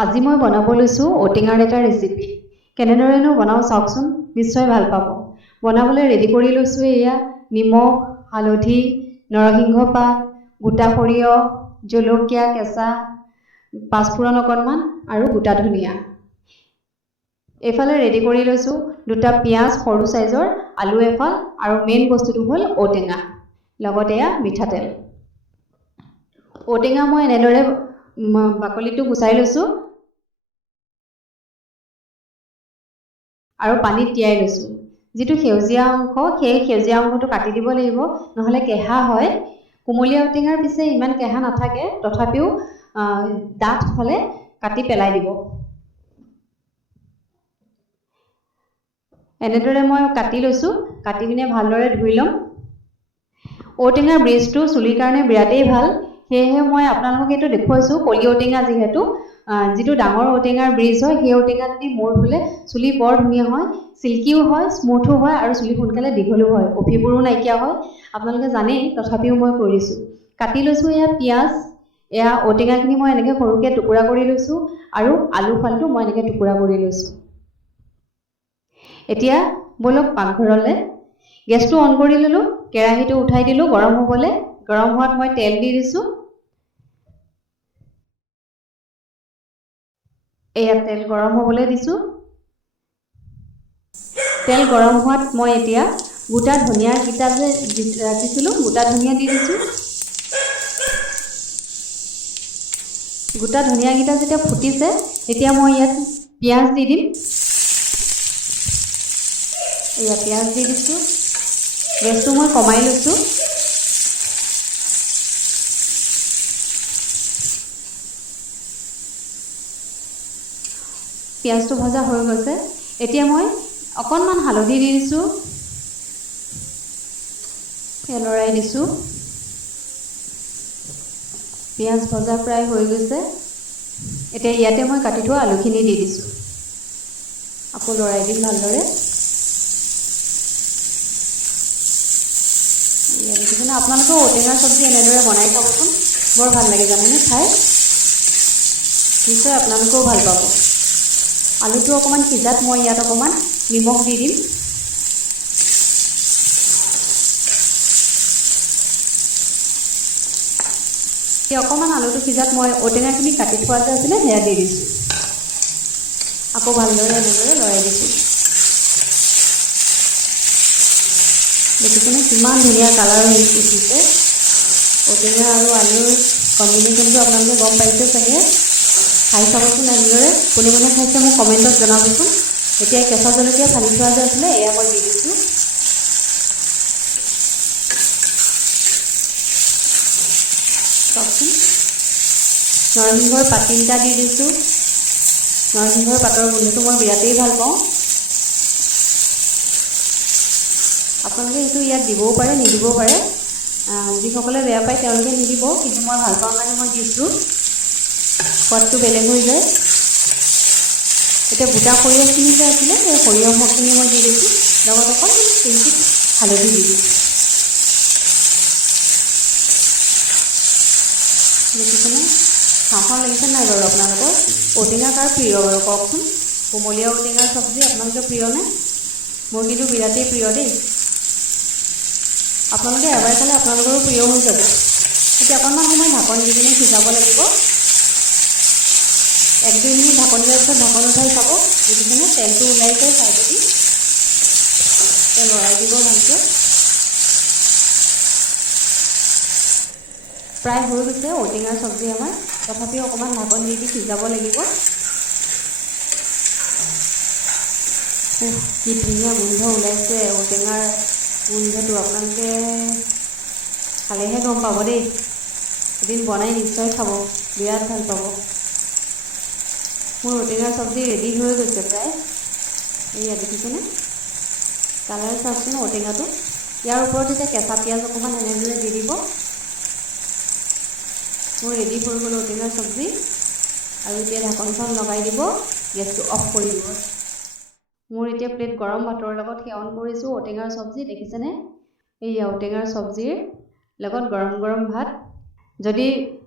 আজি মই বনাব লৈছোঁ ঔটেঙাৰ এটা ৰেচিপি। কেনেদৰেনো বনাওঁ চাওকচোন, নিশ্চয় ভাল পাব। বনাবলৈ ৰেডি কৰি লৈছোঁ এয়া নিমখ, হালধি, নৰসিংহ পাত, গোটা সৰিয়হ, জলকীয়া কেঁচা, পাঁচফোৰণ অকণমান আৰু গোটা ধনিয়া। এইফালে ৰেডি কৰি লৈছোঁ দুটা পিঁয়াজ সৰু চাইজৰ, আলু এফাল আৰু মেইন বস্তুটো হ'ল ঔটেঙা, লগতে এয়া মিঠাতেল। ঔটেঙা মই এনেদৰে বাকলিটো গুচাই লৈছোঁ আৰু পানীত তিয়াই লৈছোঁ। যিটো সেউজীয়া অংশ, সেই সেউজীয়া অংশটো কাটি দিব লাগিব, নহ'লে কেঁহা হয়। কোমলীয়া ঔটেঙাৰ পিছে ইমান কেঁহা নাথাকে, তথাপিও ডাঠ হ'লে কাটি পেলাই দিব। এনেদৰে মই কাটি লৈছোঁ, কাটি পিনে ভালদৰে ধুই ল'ম। ঔটেঙাৰ বীজটো চুলিৰ কাৰণে বিৰাটেই ভাল, সেয়েহে মই আপোনালোকক এইটো দেখুৱাইছোঁ। কলি ঔটেঙা যিটো ডাঙৰ ঔটেঙাৰ বীজ হয়, সেই ঔটেঙাটি মূৰ ধুলে চুলি বৰ ধুনীয়া হয়, চিল্কিও হয়, স্মুথো হয় আৰু চুলি সোনকালে দীঘলো হয়, কফিবোৰো নাইকিয়া হয়। আপোনালোকে জানেই, তথাপিও মই কৈ দিছোঁ। কাটি লৈছোঁ এয়া পিঁয়াজ, এয়া ঔটেঙাখিনি মই এনেকৈ সৰুকৈ টুকুৰা কৰি লৈছোঁ আৰু আলু ফালটো মই এনেকৈ টুকুৰা কৰি লৈছোঁ। এতিয়া ব'লক পাকঘৰলৈ। গেছটো অন কৰি ল'লোঁ, কেৰাহীটো উঠাই দিলোঁ গৰম হ'বলৈ। গৰম হোৱাত মই তেল দি দিছোঁ। এয়া তেল গৰম হ'বলৈ দিছোঁ। তেল গৰম হোৱাত মই এতিয়া গোটা ধনিয়াকেইটা যে ৰাখিছিলোঁ, গোটা ধনিয়া দি দিছোঁ। গোটা ধনিয়াকেইটা যেতিয়া ফুটিছে, তেতিয়া মই ইয়াত পিঁয়াজ দি দিম। এয়া পিঁয়াজ দি দিছোঁ। গেছটো মই কমাই লৈছোঁ। পিঁয়াজটো ভজা হৈ গৈছে। এতিয়া মই অকণমান হালধি দি দিছোঁ, লৰাই দিছোঁ। পিঁয়াজ ভজা প্ৰায় হৈ গৈছে। এতিয়া ইয়াতে মই কাটি থোৱা আলুখিনি দি দিছোঁ। আকৌ লৰাই দিম ভালদৰে। দেখিছেনে? আপোনালোকেও ঔটেঙাৰ চব্জি এনেদৰে বনাই খাবচোন, বৰ ভাল লাগে জানেনে খাই। নিশ্চয় আপোনালোকেও ভাল পাব। আলুটো অকণমান সিজাত মই ইয়াত অকণমান নিমখ দি দিম। অকণমান আলুটো সিজাত মই ঔটেঙাখিনি কাটি থোৱা যে আছিলে, সেয়া দি দিছোঁ। আকৌ ভালদৰে এনেদৰে লৰাই দিছোঁ। দেখিছেনে কিমান ধুনীয়া কালাৰ হৈ উঠিছে। ঔটেঙা আৰু আলুৰ কম্বিনেশ্যনটো আপোনালোকে গম পাইছে চাগে। খাই চাবচোন এনেদৰে। কোনে কোনে খাইছে মোক কমেণ্টত জনাবচোন। এতিয়া কেঁচা জলকীয়া ফালি থোৱা যে আছিলে, এয়া মই দি দিছোঁ। চাওকচোন, নৰসিংহৰ পাত 3টা দি দিছোঁ। নৰসিংহৰ পাতৰ গোন্ধটো মই বিৰাটেই ভাল পাওঁ। আপোনালোকে সেইটো ইয়াত দিবও পাৰে, নিদিবও পাৰে। যিসকলে বেয়া পায় তেওঁলোকে নিদিব, কিন্তু মই ভাল পাওঁ কাৰণে মই দিছোঁ। সোৱাদটো বেলেগ হৈ যায়। এতিয়া গোটা সৰিয়হখিনি যে আছিলে, সেই সৰিয়হখিনি মই দি দিছোঁ, লগত অকণমান কিঞ্চিত হালধি দি দিছোঁ। দেখিছেনে? খাওঁ লাগিছে নাই বাৰু আপোনালোকৰ? ঔটেঙা কাৰ প্ৰিয় বাৰু কওকচোন? কোমলীয়া ঔটেঙাৰ চব্জি আপোনালোকৰ প্ৰিয়নে? মোৰ কিন্তু বিৰাটেই প্ৰিয় দেই। আপোনালোকে এবাৰ খালে আপোনালোকৰো প্ৰিয় হৈ যাব। এতিয়া অকণমান সময় ঢাকন দি কিনে সিজাব লাগিব। 1-2 মিনিট ঢাকন দিয়াৰ পিছত ঢাকন উঠাই চাব। দেখিছেনে তেলটো ওলাইছে চাইডেদি। তেল লৰাই দিব ভালকৈ। প্ৰায় হৈ গৈছে ঔটেঙাৰ চব্জি আমাৰ, তথাপিও অকণমান ঢাকন দি সিজাব লাগিব। কি ধুনীয়া গোন্ধ ওলাইছে ঔটেঙাৰ গোন্ধটো। আপোনালোকে খালেহে গম পাব দেই। এদিন বনাই নিশ্চয় খাব, বিৰাট ভাল পাব। মোৰ ঔটেঙাৰ চব্জি ৰেডি হৈ গৈছে প্ৰায়। এয়া দেখিছেনে? কালাৰ চাওকচোন ঔটেঙাটো। ইয়াৰ ওপৰত এতিয়া কেঁচা পিঁয়াজ অকণমান এনেদৰে দি দিব। মোৰ ৰেডি হৈ গ'ল ঔটেঙাৰ চব্জি। আৰু এতিয়া ঢাকনখন লগাই দিব, গেছটো অফ কৰি দিব। মোৰ এতিয়া প্লেট গৰম ভাতৰ লগত সেৱন কৰিছোঁ ঔটেঙাৰ চব্জি। দেখিছেনে? এই ঔটেঙাৰ চব্জিৰ লগত গৰম গৰম ভাত। যদি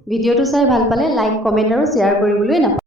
ভিডিঅ'টো চাই ভাল পালে লাইক, কমেণ্ট আৰু শ্বেয়াৰ কৰিবলৈ নাপাহৰিব।